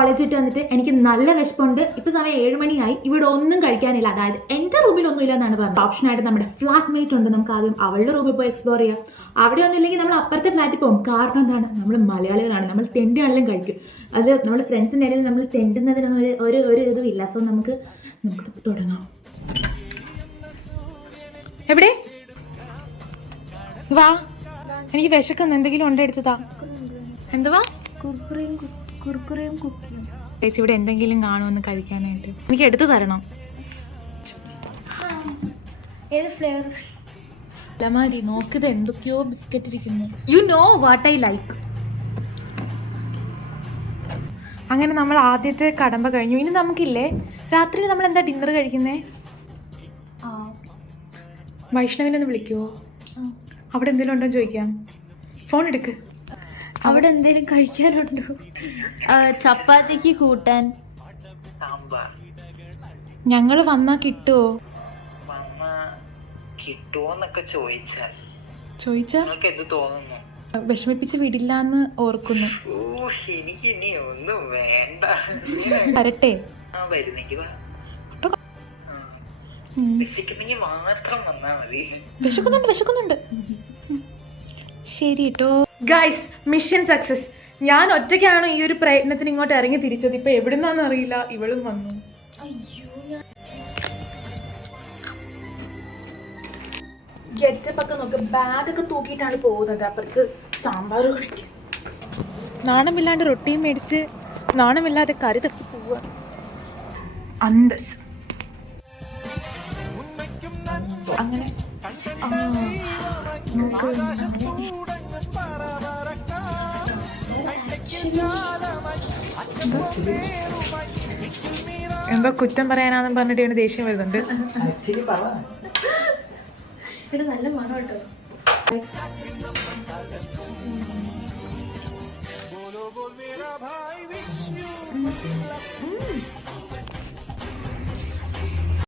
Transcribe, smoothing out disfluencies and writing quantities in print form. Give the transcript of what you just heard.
College വിട്ട് വന്നിട്ട് എനിക്ക് നല്ല വിശപ്പുണ്ട്. ഇപ്പോൾ സമയം 7 മണിയായി. ഇവിടെ ഒന്നും കഴിക്കാനില്ല. അതായത് എൻ്റെ റൂമിലൊന്നും ഇല്ല എന്നാണ് പറഞ്ഞത്. ഓപ്ഷനായിട്ട് നമ്മുടെ ഫ്ലാറ്റ് മേറ്റ് ഉണ്ട്. നമുക്ക് ആദ്യം അവളുടെ റൂമിൽ പോയി എക്സ്പ്ലോർ ചെയ്യാം. അവിടെ ഒന്നും ഇല്ലെങ്കിൽ നമ്മൾ അപ്പുറത്തെ ഫ്ലാറ്റിൽ പോകും. കാരണം എന്താണ്, നമ്മൾ മലയാളികളാണ്, നമ്മൾ തെണ്ടിയാണെങ്കിലും കഴിക്കും. അത് നമ്മുടെ ഫ്രണ്ട്സിൻ്റെ ഇടയിൽ നമ്മൾ തെണ്ടുന്നതിനൊന്നും ഒരു ഇതും ഇല്ല. സോ നമുക്ക് തുടങ്ങാം. എവിടെ വാ, എനിക്ക് വിശക്കുന്നു. എന്തെങ്കിലും ഉണ്ട് എടുത്തതാ. എന്തുവാ? കുർക്കുറയും കുക്കിയും. ചേച്ചി ഇവിടെ എന്തെങ്കിലും കാണുമെന്ന് കഴിക്കാനായിട്ട് എനിക്ക് എടുത്തു തരണം. ഏത് ഫ്ലേവേഴ്സ്? ലമാരി നോക്കിത് എന്തൊക്കെയോ ബിസ്ക്കറ്റ് ഇരിക്കുന്നു. You know what I like. അങ്ങനെ നമ്മൾ ആദ്യത്തെ കടമ്പ കഴിഞ്ഞു. ഇനി നമുക്കില്ലേ രാത്രി നമ്മൾ എന്താ ഡിന്നർ കഴിക്കുന്നേ? വൈഷ്ണവിനെ ഒന്ന് വിളിക്കുവോ? അവിടെ എന്തെങ്കിലും ഉണ്ടോ ചോദിക്കാം. ഫോൺ എടുക്ക്. അവിടെ എന്തെങ്കിലും കഴിക്കാനുണ്ടോ? ചപ്പാത്തിക്ക് കൂട്ടാൻ ഞങ്ങൾ വന്നാ കിട്ടുവോ? ചോദിച്ചാ വിഷമിപ്പിച്ച് വിടില്ലാന്ന് ഓർക്കുന്നു. വരട്ടെ. വിശക്കുന്നുണ്ട്. ശരി കേട്ടോ ഗൈസ്, മിഷൻ സക്സസ്. ഞാൻ ഒറ്റയ്ക്കാണ് ഈ ഒരു പ്രയത്നത്തിന് ഇങ്ങോട്ട് ഇറങ്ങി തിരിച്ചത്. ഇപ്പൊ എവിടുന്നാന്ന് അറിയില്ല, ഇവളും വന്നു. ഗെറ്റപ്പൊക്കെ നോക്ക്, ബാഗൊക്കെ തൂക്കിയിട്ടാണ് പോകുന്നത്. അപ്പുറത്ത് സാമ്പാർ കഴിക്കും. നാണമില്ലാണ്ട് റൊട്ടിയും മേടിച്ച് നാണമില്ലാതെ കറി തപ്പി പോവുക. അന്തസ് അങ്ങനെ നോക്ക്. എന്തോ കുറ്റം പറയാനാന്നും പറഞ്ഞിട്ട് ദേഷ്യം വരുന്നുണ്ട്. നല്ല മണം കേട്ടോ.